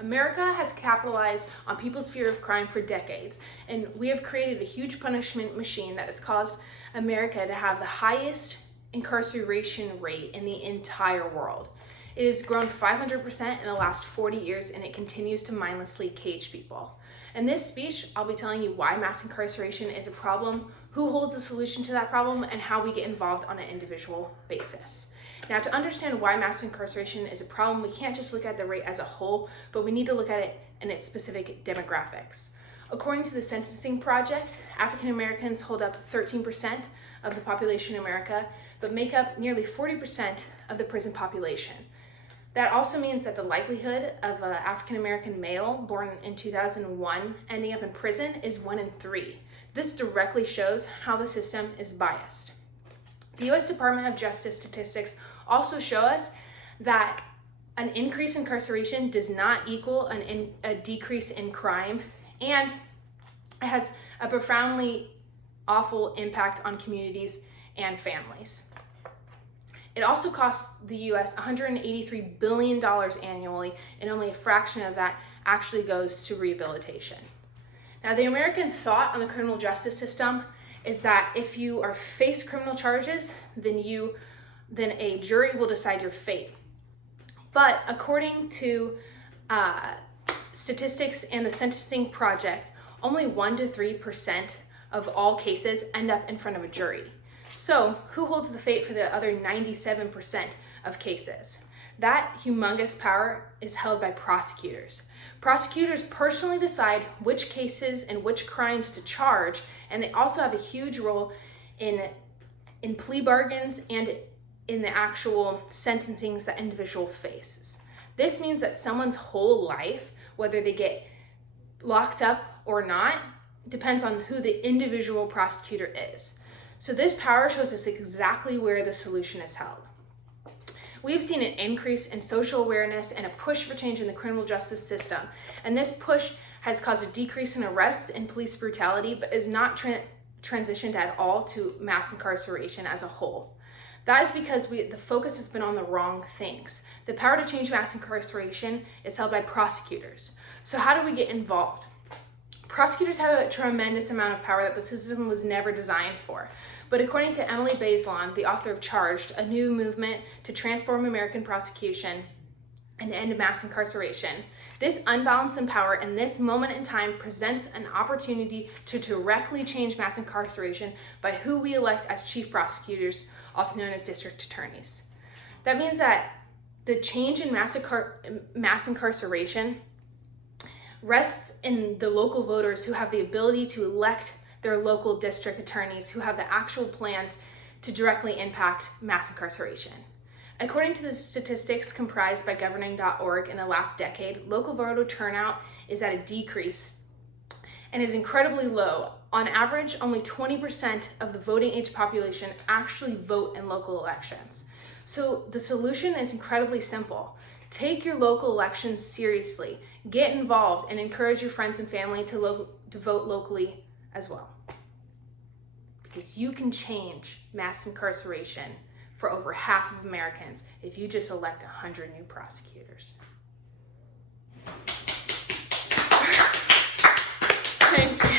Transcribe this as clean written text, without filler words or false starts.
America has capitalized on people's fear of crime for decades, and we have created a huge punishment machine that has caused America to have the highest incarceration rate in the entire world. It has grown 500% in the last 40 years, and it continues to mindlessly cage people. In this speech, I'll be telling you why mass incarceration is a problem, who holds the solution to that problem, and how we get involved on an individual basis. Now, to understand why mass incarceration is a problem, we can't just look at the rate as a whole, but we need to look at it in its specific demographics. According to the Sentencing Project, African Americans hold up 13% of the population in America, but make up nearly 40% of the prison population. That also means that the likelihood of an African American male born in 2001 ending up in prison is 1 in 3. This directly shows how the system is biased. The U.S. Department of Justice statistics also show us that an increase in incarceration does not equal a decrease in crime, and it has a profoundly awful impact on communities and families. It also costs the U.S. $183 billion annually, and only a fraction of that actually goes to rehabilitation. Now, the American thought on the criminal justice system is that if you are faced criminal charges, then a jury will decide your fate. But according to statistics and the Sentencing Project, only 1 to 3% of all cases end up in front of a jury. So who holds the fate for the other 97% of cases? That humongous power is held by prosecutors. Prosecutors personally decide which cases and which crimes to charge, and they also have a huge role in plea bargains and in the actual sentencings that individual faces. This means that someone's whole life, whether they get locked up or not, depends on who the individual prosecutor is. So this power shows us exactly where the solution is held. We've seen an increase in social awareness and a push for change in the criminal justice system. And this push has caused a decrease in arrests and police brutality, but is not transitioned at all to mass incarceration as a whole. That is because the focus has been on the wrong things. The power to change mass incarceration is held by prosecutors. So how do we get involved? Prosecutors have a tremendous amount of power that the system was never designed for. But according to Emily Bazelon, the author of Charged, a new movement to transform American prosecution and end mass incarceration, this unbalance in power in this moment in time presents an opportunity to directly change mass incarceration by who we elect as chief prosecutors, also known as district attorneys. That means that the change in mass incarceration rests in the local voters who have the ability to elect their local district attorneys who have the actual plans to directly impact mass incarceration. According to the statistics comprised by governing.org in the last decade, local voter turnout is at a decrease and is incredibly low. On average, only 20% of the voting age population actually vote in local elections. So the solution is incredibly simple. Take your local elections seriously, get involved, and encourage your friends and family to vote locally as well. Because you can change mass incarceration for over half of Americans if you just elect 100 new prosecutors. Thank you.